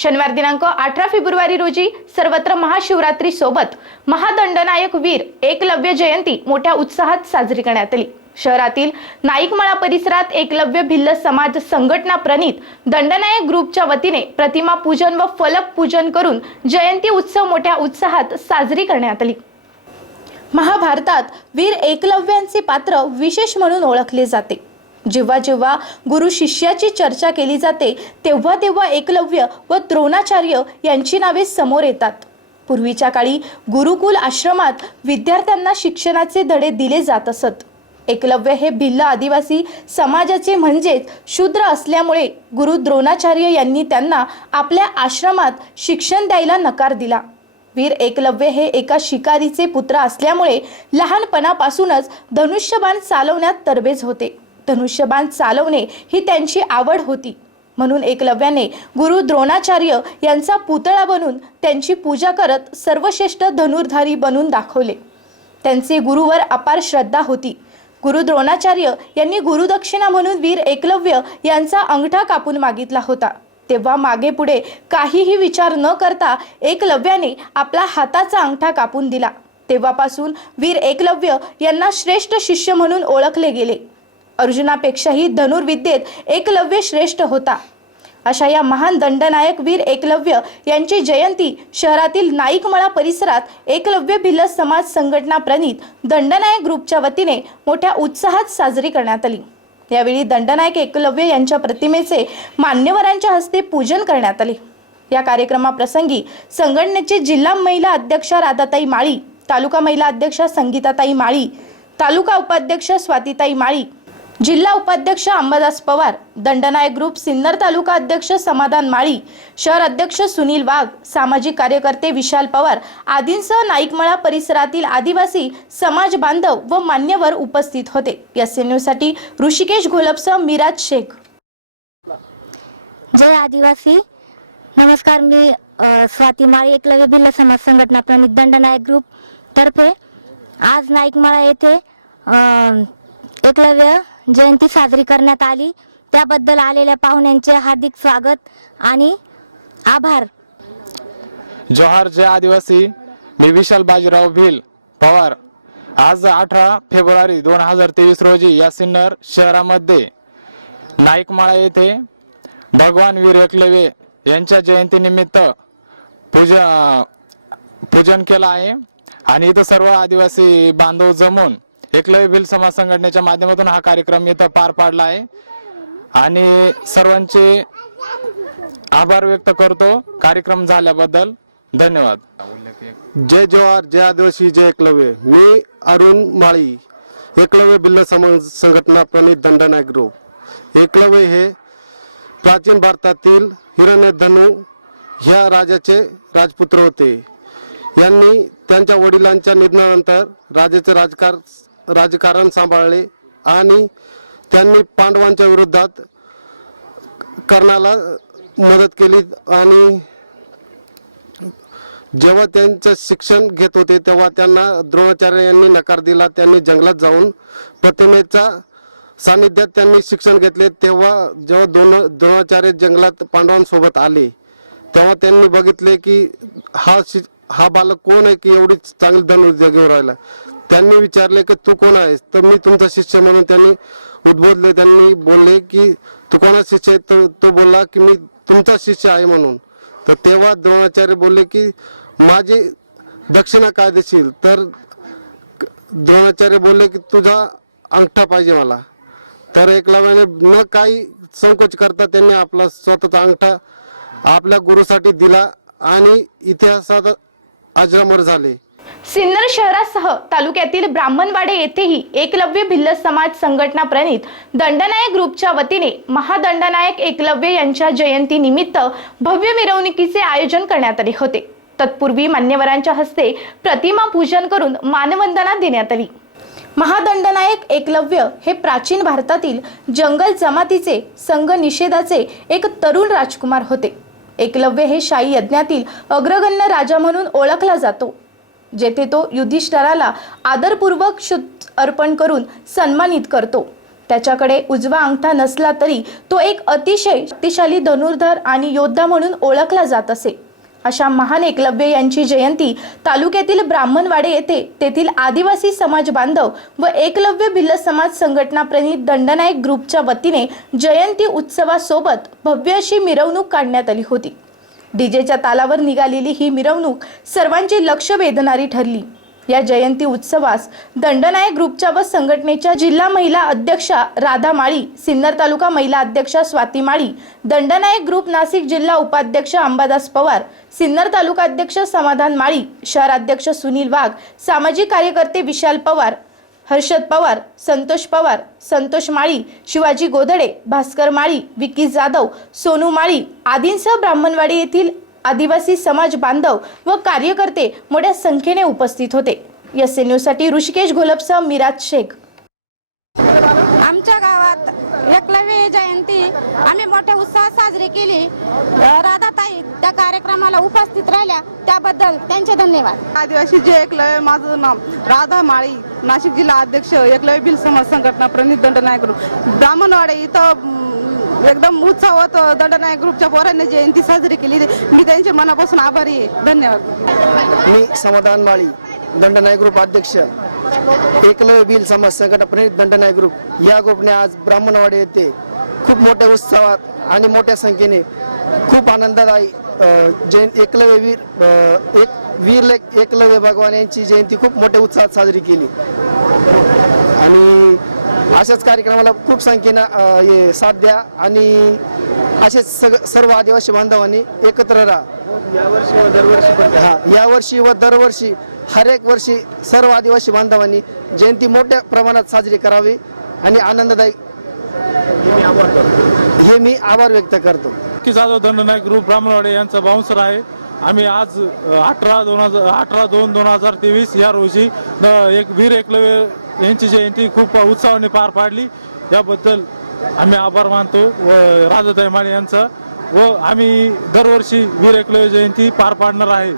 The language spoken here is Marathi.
शनिवार दिनांक अठरा फेब्रुवारी रोजी सर्वत्र महाशिवरात्री सोबत महादंडनायक वीर एकलव्य जयंती मोठ्या उत्साहात साजरी करण्यात आली. शहरातील नाईकमळा परिसरात एकलव्य भिल्ल समाज संघटना प्रणित दंडनायक ग्रुपच्या वतीने प्रतिमा पूजन व फलक पूजन करून जयंती उत्सव मोठ्या उत्साहात साजरी करण्यात आली. महाभारतात वीर एकलव्यांचे पात्र विशेष म्हणून ओळखले जाते. जेव्हा जेव्हा गुरु शिष्याची चर्चा केली जाते तेव्हा तेव्हा एकलव्य व द्रोणाचार्य यांची नावे समोर येतात. पूर्वीच्या काळी गुरुकुल आश्रमात विद्यार्थ्यांना शिक्षणाचे धडे दिले जात असत. एकलव्य हे भिल्ल आदिवासी समाजाचे म्हणजेच शूद्र असल्यामुळे गुरु द्रोणाचार्य यांनी त्यांना आपल्या आश्रमात शिक्षण द्यायला नकार दिला. वीर एकलव्य हे एका शिकारीचे पुत्र असल्यामुळे लहानपणापासूनच धनुष्यबाण चालवण्यात तरबेज होते. धनुष्यबाण चालवणे ही त्यांची आवड होती. म्हणून एकलव्याने गुरु द्रोणाचार्य यांचा पुतळा बनून त्यांची पूजा करत सर्वश्रेष्ठ धनुर्धारी बनून दाखवले. त्यांचे गुरुवर अपार श्रद्धा होती. गुरु द्रोणाचार्य यांनी गुरुदक्षिणा म्हणून वीर एकलव्य यांचा अंगठा कापून मागितला होता. तेव्हा मागे पुढे काहीही विचार न करता एकलव्याने आपला हाताचा अंगठा कापून दिला. तेव्हापासून वीर एकलव्य यांना श्रेष्ठ शिष्य म्हणून ओळखले गेले. अर्जुनापेक्षाही धनुर्विद्येत एकलव्य श्रेष्ठ होता. अशा या महान दंडनायक वीर एकलव्य यांची जयंती शहरातील नाईकमळा परिसरात एकलव्य भिल्ल समाज संघटना प्रणित दंडनायक ग्रुपच्या वतीने मोठ्या उत्साहात साजरी करण्यात आली. यावेळी दंडनायक एकलव्य यांच्या प्रतिमेचे मान्यवरांच्या हस्ते पूजन करण्यात आले. या कार्यक्रमाप्रसंगी संघटनेचे जिल्हा महिला अध्यक्षा राधाताई माळी तालुका महिला अध्यक्षा संगीताताई माळी तालुका उपाध्यक्ष स्वातीताई माळी जिल्हा उपाध्यक्ष अंबादास पवार दंडनायक ग्रुप सिन्नर तालुका अध्यक्ष समाधान माळी शहर अध्यक्ष सुनील वाघ सामाजिक कार्यकर्ते विशाल पवार आदींसह नाईकमळा परिसरातील आदिवासी समाज बांधव व मान्यवर उपस्थित होते. एस एन ऋषिकेश घोलपसह मिराज शेख. जय आदिवासी. नमस्कार मी स्वाती माळी एकलव्य भिल्ल समाज संघटना प्रणित दंडनायक ग्रुप तर्फे आज नाईकमाळा येथे एकलव्य जयंती साजरी करण्यात आली. त्याबद्दल आलेल्या पाहुण्यांचे हार्दिक स्वागत आणि आभार. जोहार जय आदिवासी. मी विशाल बाजीराव भिल पवार. आज अठरा फेब्रुवारी दोन हजार तेवीस रोजी या सिन्नर शहरामध्ये नाईकमाळा येथे भगवान वीर एकलवे यांच्या जयंतीनिमित्त पूजा पूजन केलं आहे. आणि इथं सर्व आदिवासी बांधव जमून एकलव्य भिल समाज संघटनेच्या माध्यमातून हा कार्यक्रम इथं पार पाडला आहे. आणि सर्वांचे आभार व्यक्त करतो. कार्यक्रम झाल्याबद्दल धन्यवाद. जय जवाहर जय आदिवासी जय एकलव्य. मी अरुण माळी एकलव्य भिल्ल समाज संघटना प्रणित दंडनायक ग्रुप. एकलव्य हे प्राचीन भारतातील हिरण्यधनू ह्या राजाचे राजपुत्र होते. यांनी त्यांच्या वडिलांच्या निधनानंतर राजाचे राजकार राजकारण सांभाळले आणि त्यांनी पांडवांच्या विरोधात कर्णाला मदत केली आणि जेव्हा त्यांचं शिक्षण घेत होते तेव्हा त्यांना द्रोणाचार्य यांनी नकार दिला. त्यांनी जंगलात जाऊन प्रतिमेचा सान्निध्यात त्यांनी शिक्षण घेतले. तेव्हा जेव्हा दोन द्रोणाचार्य जंगलात पांडवांसोबत आले तेव्हा त्यांनी बघितले की हा शि हा बालक कोण आहे की एवढी चांगली धनुर्विद्या घेऊन राहिला? त्यांनी विचारले की तू कोण आहेस? तर मी तुमचा शिष्य म्हणून त्यांनी उद्बोधले त्यांनी बोलले की तू कोणा शिष्य आहे? तर तो बोलला की मी तुमचा शिष्य आहे म्हणून. तर तेव्हा द्रोणाचार्य बोलले की माझी दक्षिणा काय देशील तर द्रोणाचार्य बोलले की तुझा अंगठा पाहिजे मला. तर एकलव्याने न काही संकोच करता त्यांनी आपला स्वतःचा अंगठा आपल्या गुरुसाठी दिला आणि इतिहासात अजरामर झाले. सिन्नर शहरासह तालुक्यातील ब्राह्मणवाडे येथेही एकलव्य भिल्ल समाज संघटना प्रणित दंडनायक ग्रुपच्या वतीने महादंडनायक एकलव्य यांच्या जयंती निमित्त भव्य मिरवणुकीचे आयोजन करण्यात आले होते. तत्पूर्वी मान्यवरांच्या हस्ते प्रतिमा पूजन करून मानवंदना देण्यात आली. महादंडनायक एकलव्य हे प्राचीन भारतातील जंगल जमातीचे संघ निषेधाचे एक तरुण राजकुमार होते. एकलव्य हे शाही यज्ञातील अग्रगण्य राजा म्हणून ओळखला जातो. जेथे तो युधिष्ठराला आदरपूर्वक शुद्ध अर्पण करून सन्मानित करतो. त्याच्याकडे उजवा अंगठा नसला तरी तो एक अतिशय शक्तिशाली धनुर्धर आणि योद्धा म्हणून ओळखला जात असे. अशा महान एकलव्य यांची जयंती तालुक्यातील ब्राह्मणवाडे येथे तेथील आदिवासी समाज बांधव व एकलव्य भिल्ल समाज संघटना प्रणित दंडनायक ग्रुपच्या वतीने जयंती उत्सवासोबत भव्य अशी मिरवणूक काढण्यात आली होती. डीजेच्या तालावर निघालेली ही मिरवणूक सर्वांची लक्ष वेधणारी ठरली. या जयंती उत्सवास दंडनायक ग्रुपच्या व संघटनेच्या जिल्हा महिला अध्यक्षा राधा माळी सिन्नर तालुका महिला अध्यक्षा स्वाती माळी दंडनायक ग्रुप नाशिक जिल्हा उपाध्यक्ष अंबादास पवार सिन्नर तालुका अध्यक्ष समाधान माळी शहराध्यक्ष सुनील वाघ सामाजिक कार्यकर्ते विशाल पवार हर्षद पवार संतोष पवार संतोष माळी शिवाजी गोधडे भास्कर माळी विकी जाधव सोनू माळी आदींसह ब्राह्मणवाडी येथील आदिवासी समाज बांधव व कार्यकर्ते मोठ्या संख्येने उपस्थित होते. एस एनसाठी ऋषिकेश घोलपसह मिराज शेख. आमच्या गावात एकलव्य जयंती आम्ही मोठ्या उत्साहात साजरी केली. राधाताई त्या कार्यक्रमाला उपस्थित राहिल्या. त्याबद्दल त्यांचे धन्यवाद. आदिवासी जे एकलव्य माझं नाव राधा माळी नाशिक जिल्हा अध्यक्ष एकलव्य भिल समाज संघटना प्रणित दंडनायक ग्रुप ब्राह्मणवाडे इथं एकदम उत्साहात दंडनायक ग्रुपच्या पोरांनी जयंती साजरी केली. मी त्यांचे मनापासून आभारी आहे. धन्यवाद. मी समाधान माळी दंडनायक ग्रुप अध्यक्ष एकलव्य बिल समाज संघटना प्रणित दंडनायक ग्रुप या ग्रुपने आज ब्राह्मणवाडी येथे खूप मोठ्या उत्सवात आणि मोठ्या संख्येने खूप आनंददायी अ, जयंत एकलव्य वीर एक वीर लेख एकलव्य भगवान यांची जयंती खूप मोठ्या उत्साहात साजरी केली. आणि अशाच कार्यक्रमाला खूप संख्येनं हे साथ द्या आणि असेच सग सर्व आदिवासी बांधवांनी एकत्र राहा. हा यावर्षी व दरवर्षी हर एक वर्षी सर्व आदिवासी बांधवांनी जयंती मोठ्या प्रमाणात साजरी करावी आणि आनंददायी हे मी आभार व्यक्त करतो. की जाधव दंडनायक ग्रुप ब्राह्मणवाडे यांचा बाउन्सर आहे. आम्ही आज अठरा दोन हजार अठरा दोन दोन हजार तेवीस या रोजी एक वीर एकलव्य यांची जयंती खूप उत्साहाने पार पाडली. याबद्दल आम्ही आभार मानतो. व राजाताई माळे यांचा. व आम्ही दरवर्षी वीर एकलव्य जयंती पार पाडणार आहे.